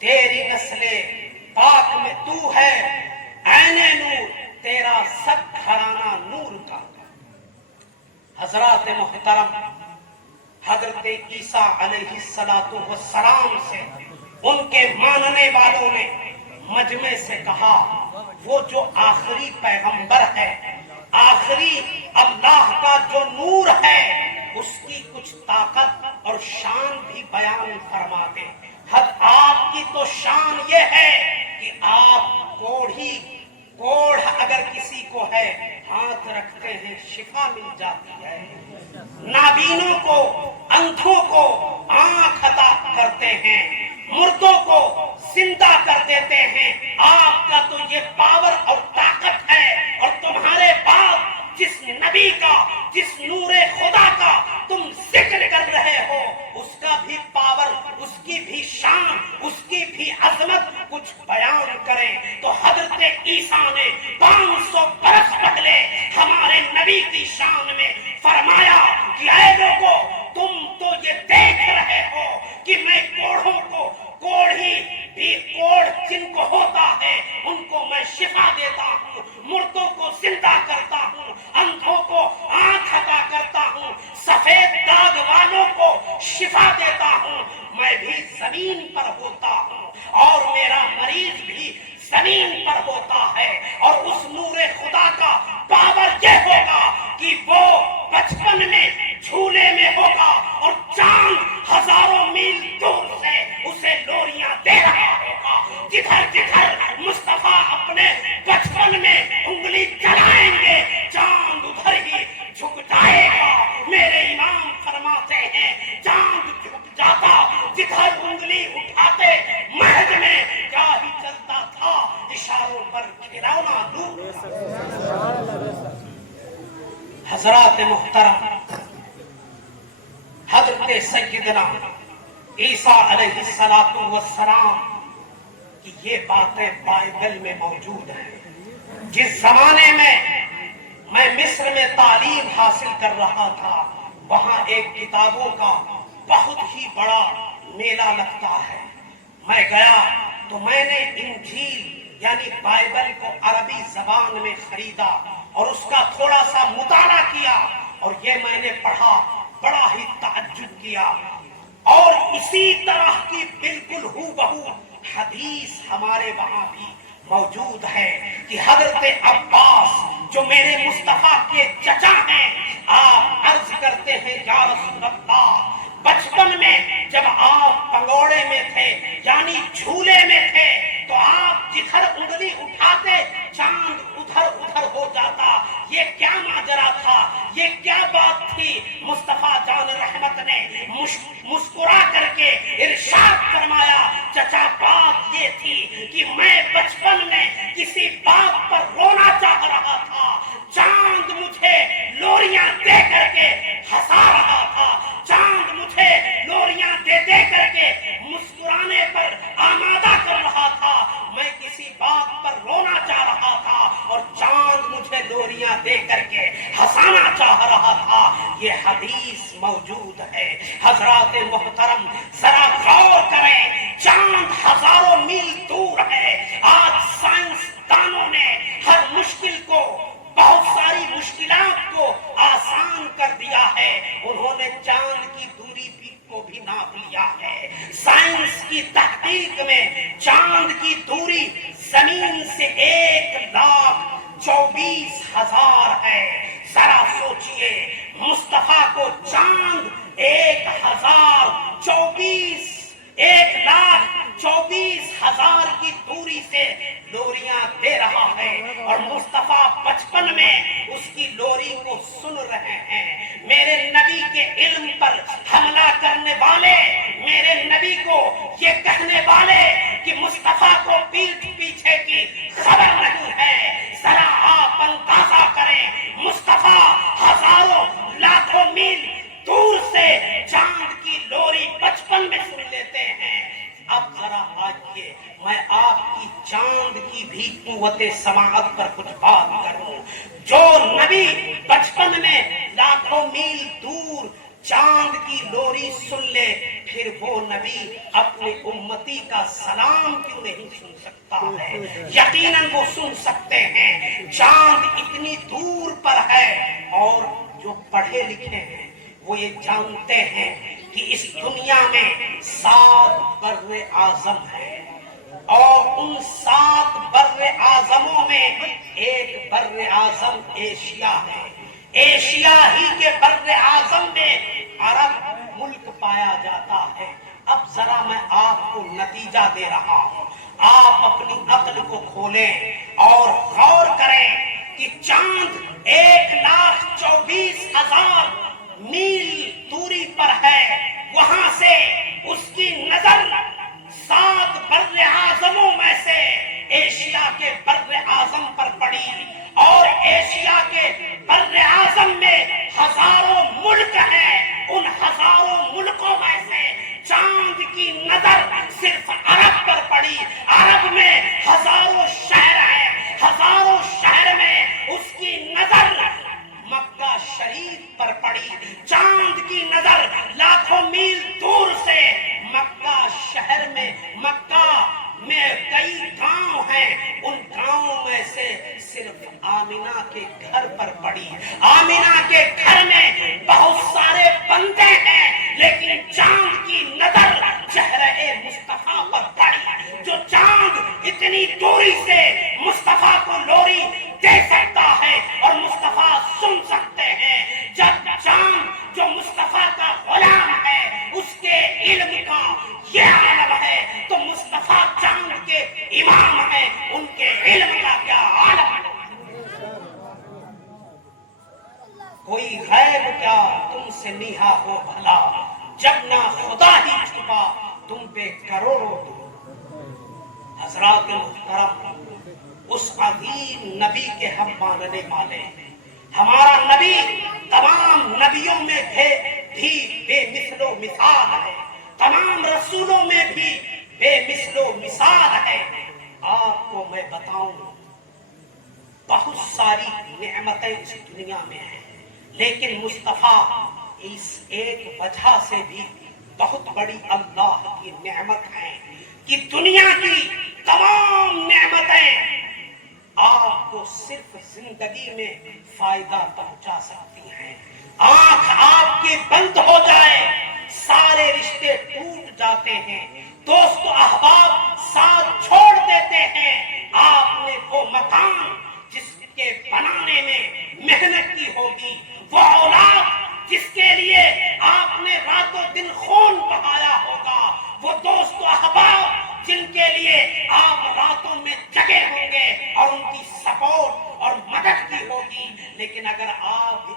تیری نسل پاک میں تو ہے عین نور، تیرا سب گھرانہ نور کا۔ حضرات محترم، حضرت عیسیٰ علیہ السلام سے ان کے ماننے والوں نے مجمع سے کہا وہ جو آخری پیغمبر ہے، آخری اللہ کا جو نور ہے، اس کی کچھ طاقت اور شان بھی بیان فرما دے۔ آپ کی تو شان یہ ہے کہ آپ کوڑھ اگر کسی کو ہے ہاتھ رکھتے ہیں شفا مل جاتی ہے، نابینوں کو اندھوں کو آنکھ عطا کرتے ہیں، مردوں کو زندہ کر دیتے ہیں۔ آپ کا تو یہ پاور اور طاقت ہے، اور تمہارے بعد جس نبی کا، جس نور خدا کا تم ذکر کر رہے ہو، اس کا بھی پاور، اس کی بھی شان، اس کی بھی عظمت کچھ بیان کریں تو حضرت عیسیٰ نے 500 برس پہلے ہمارے نبی کی شان میں فرمایا کہ اے لوگوں، تم تو یہ دیکھ رہے ہو کہ میں کوڑھوں کو، کوڑھی بھی کوڑھ جن کو ہوتا ہے ان کو میں شفا دیتا ہوں، مردوں کو زندہ کرتا ہوں، اندھوں کو آنکھ عطا کرتا ہوں، سفید داغ والوں کو شفا دیتا ہوں۔ میں بھی زمین پر ہوتا ہوں اور میرا مریض بھی زمین پر ہوتا ہے، اور اس نور خدا کا پاور یہ ہوگا کہ وہ بچپن میں جھولے میں ہوگا اور چاند ہزاروں میل دور سے اسے لوریاں دے رہا ہوگا۔ جدھر جدھر مصطفیٰ اپنے بچپن میں انگلی چلائیں گے چاند ادھر ہی جھک جائے گا۔ میرے امام فرماتے ہیں چاند جھک جاتا جدھر انگلی اٹھاتے، مہد میں کیا ہی چلتا تھا، اشاروں پر کھلونا نور۔ حضرات محترم، حضرت سیدنا عیسیٰ علیہ السلام کی یہ باتیں بائبل میں موجود ہیں۔ جس زمانے میں مصر میں تعلیم حاصل کر رہا تھا، وہاں ایک کتابوں کا بہت ہی بڑا میلہ لگتا ہے۔ میں گیا تو میں نے انجیل یعنی بائبل کو عربی زبان میں خریدا اور اس کا تھوڑا سا مطالعہ کیا، اور یہ میں نے پڑھا، بڑا ہی تعجب کیا۔ اور اسی طرح کی بالکل ہو بہو حدیث ہمارے وہاں بھی موجود ہے کہ حضرت عباس جو میرے مصطفیٰ کے چچا ہیں، آپ عرض کرتے ہیں یا رسول اللہ، بچپن میں جب آپ پگوڑے میں تھے یعنی جھولے میں تھے تو آپ جدھر انگلی اٹھاتے چاند ادھر ادھر ہو جاتا، یہ کیا ماجرا تھا، یہ کیا بات تھی؟ مصطفیٰ جان رحمت نے مسکرا کر کے ارشاد فرمایا، چچا بات یہ تھی کہ میں بچپن میں کسی بات پر رونا چاہ رہا تھا، چاند مجھے لوریاں دے کر کے ہنسا رہا تھا، چاند مجھے لوریاں دے دے کر کے مسکرانے پر آمادہ کر رہا تھا، میں کسی بات پر رونا چاہ رہا تھا اور چاند مجھے لوریاں دے کر کے ہنسانا چاہ رہا تھا۔ یہ حدیث موجود ہے۔ حضرات محترم، ذرا غور کریں، چاند ہزاروں میل دور ہے۔ آج سائنس دانوں نے ہر مشکل کو، بہت ساری مشکلات کو آسان کر دیا ہے۔ انہوں نے چاند کی دوری کو بھی ناپ لیا ہے۔ سائنس کی تحقیق میں چاند کی دوری زمین سے 1,24,000 ہے۔ ذرا سوچئے، مصطفیٰ کو چاند 1,24,000 کی دوری سے لوریاں دے رہا ہے، اور مصطفیٰ بچپن میں اس کی لوری کو سن رہے ہیں۔ میرے نبی کے علم پر حملہ کرنے والے، میرے نبی کو یہ کہنے والے کہ مصطفیٰ کو پیٹھ پیچھے کی خبر نہیں ہے، ذرا آپ اندازہ کریں، مصطفیٰ ہزاروں لاکھوں میل دور سے چاند کی لوری بچپن میں سن لیتے ہیں۔ اب ذرا آئیے میں آپ کی چاند کی بھی قوت سماعت پر کچھ بات کروں۔ جو نبی بچپن میں لاکھوں میل دور چاند کی لوری سن لے، پھر وہ نبی اپنے امتی کا سلام کیوں نہیں سن سکتا ہے؟ یقیناً وہ سن سکتے ہیں، چاند اتنی دور پر ہے، اور جو پڑھے لکھے ہیں وہ یہ جانتے ہیں کہ اس دنیا میں 7 بر اعظم ہے، اور ان 7 بر اعظموں میں ایک بر اعظم ایشیا ہے، ایشیا ہی کے بر اعظم میں عرب ملک پایا جاتا ہے۔ اب ذرا میں آپ کو نتیجہ دے رہا ہوں، آپ اپنی عقل کو کھولیں اور غور کریں کہ چاند 1,24,000 میل دوری پر ہے، وہاں سے اس کی نظر 7 بر اعظموں میں سے ایشیا کے بر اعظم پر پڑی، اور ایشیا کے بر اعظم میں ہزاروں ملک ہیں، ان ہزاروں ملکوں میں سے چاند کی نظر صرف عرب پر پڑی۔ عرب میں ہزاروں شہر ہیں، ہزاروں شہر میں اس کی نظر مکہ شریف پر پڑی۔ چاند کی نظر لاکھوں میل دور سے مکہ شہر میں، مکہ میں کئی گاؤں ہیں، ان گاؤں میں سے صرف آمینہ کے گھر پر پڑی۔ آمینہ کے گھر میں بہت سارے بندے ہیں، لیکن چاند کی نظر چہرے مصطفیٰ پر پڑی۔ جو چاند اتنی دوری سے مصطفیٰ کو لوری دے سکتا ہے اور مصطفیٰ سن سکتے ہیں، جب چاند جو مصطفیٰ کا غلام ہے اس کے علم کا یہ عالم ہے، تو مصطفیٰ چاند کے امام ہیں، ان کے علم کا کیا عالم ہے؟ کوئی غیب کیا تم سے نیہا ہو بھلا، جب نہ خدا ہی چھپا تم پہ کروڑوں دور۔ حضرات محترم، اس عظیم نبی کے ہم ماننے والے ہیں۔ ہمارا نبی تمام نبیوں میں بھی بے مثل و مثال ہے، تمام رسولوں میں بھی بے مثل و مثال ہے۔ آپ کو میں بتاؤں، بہت ساری نعمتیں اس دنیا میں ہیں، لیکن مصطفیٰ اس ایک وجہ سے بھی بہت بڑی اللہ کی نعمت ہے کہ دنیا کی تمام نعمتیں آپ کو صرف زندگی میں فائدہ پہنچا سکتی ہیں۔ آنکھ آپ کی بند ہو جائے، سارے رشتے ٹوٹ جاتے ہیں، دوست و احباب ساتھ چھوڑ دیتے ہیں، آپ نے وہ مکان جس کے بنانے میں محنت کی ہوگی، وہ اولاد جس کے لیے آپ نے رات و دن خون بہایا ہوگا، وہ دوست و احباب جن کے لیے آپ راتوں میں جگے ہوں گے اور ان کی سپورٹ اور مدد کی ہوگی، لیکن اگر آپ